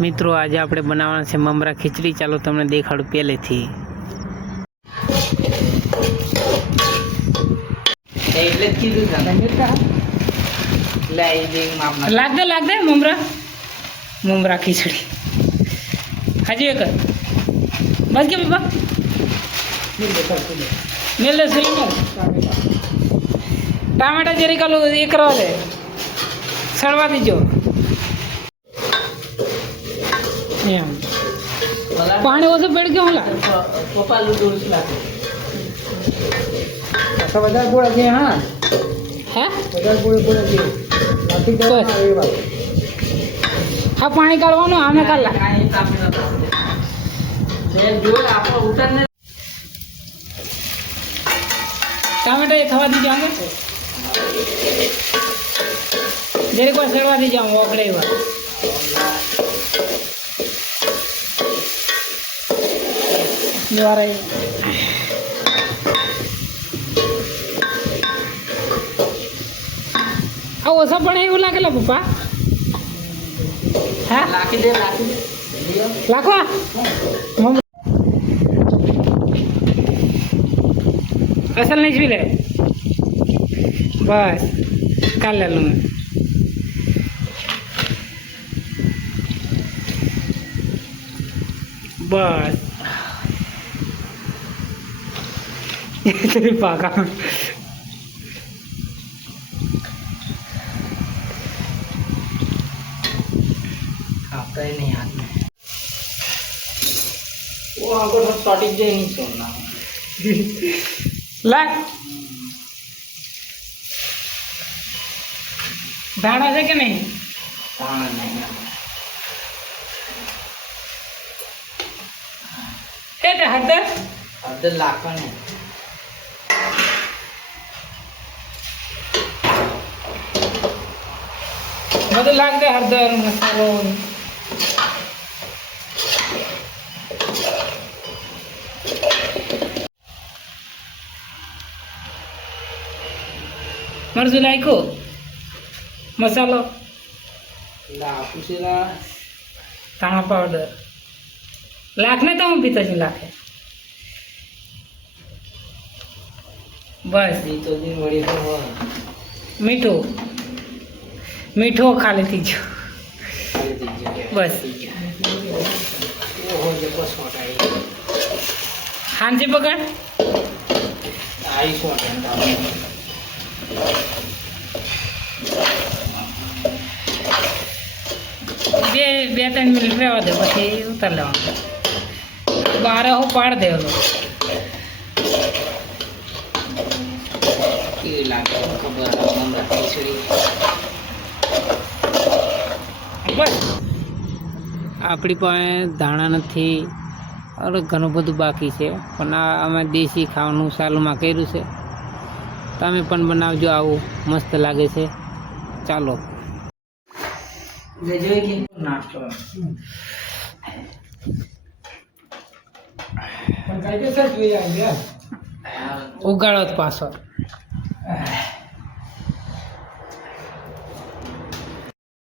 મિત્રો આજે આપણે બનાવવાના છે મમરા ખીચડી. ચાલો તમને દેખાડું પહેલેથી. એટલે જ કીધું લાગ દે મમરા ખીચડી. હાજી એક બસ કે બાબા મેલ દે ટામેટા જરી કાલું એ કરવા દે, સળવા દીજો એમ. પાણી ઓછું પેડ ગયું હોલા વધારે ગોળા છે. હા હે વધારે ગોળા છે. હા પાણી કાઢવાનું આમે કાઢલા ટામેટા એ થવા દીજો આમે જરી કોઈ સળવા દીજો આમ ઓકળે એવા. દ્વારા આ ઓછા પણ એવું લાગેલા પપ્પા. હા લાખો અસલ નહીં જ લે બસ કાલ લેલું બસ પાકા खाता ही नहीं हाथ में वो आपको सब स्टार्टिंग से नहीं छोड़ना લાગ ધાણા છે કે નહીં? हाँ नहीं તે હળદર अब लाखों ने બધું લાગ દે, હળદર મસાલો મરચું નાખ્યું, મસાલો पूछेगा ધાણા પાવડર લાખને તો હું પીતો છું લાખે બસ. ये तो दिन बड़ी तो वो મીઠું ખાલી ત્રીજો खाली दीजिए બસ. वो हो जाए बस मोटा ही હાંજી પકડ आई मोटा બે 3 મિનિટ રહેવા દે પછી ઉતાર લેવાનું. બારે હું પાડ દેવાનો ये लागे खबर ममरा खिचड़ी બસ. આપણી પાસે ધાણા નથી, અરે ઘણું બધું બાકી છે, પણ આ અમે દેશી ખાવાનું સાલુમાં કર્યું છે. તમે પણ બનાવજો, આવું મસ્ત લાગે છે. ચાલો ले जो कि नाश्ता ઉગાડો જ પાછો.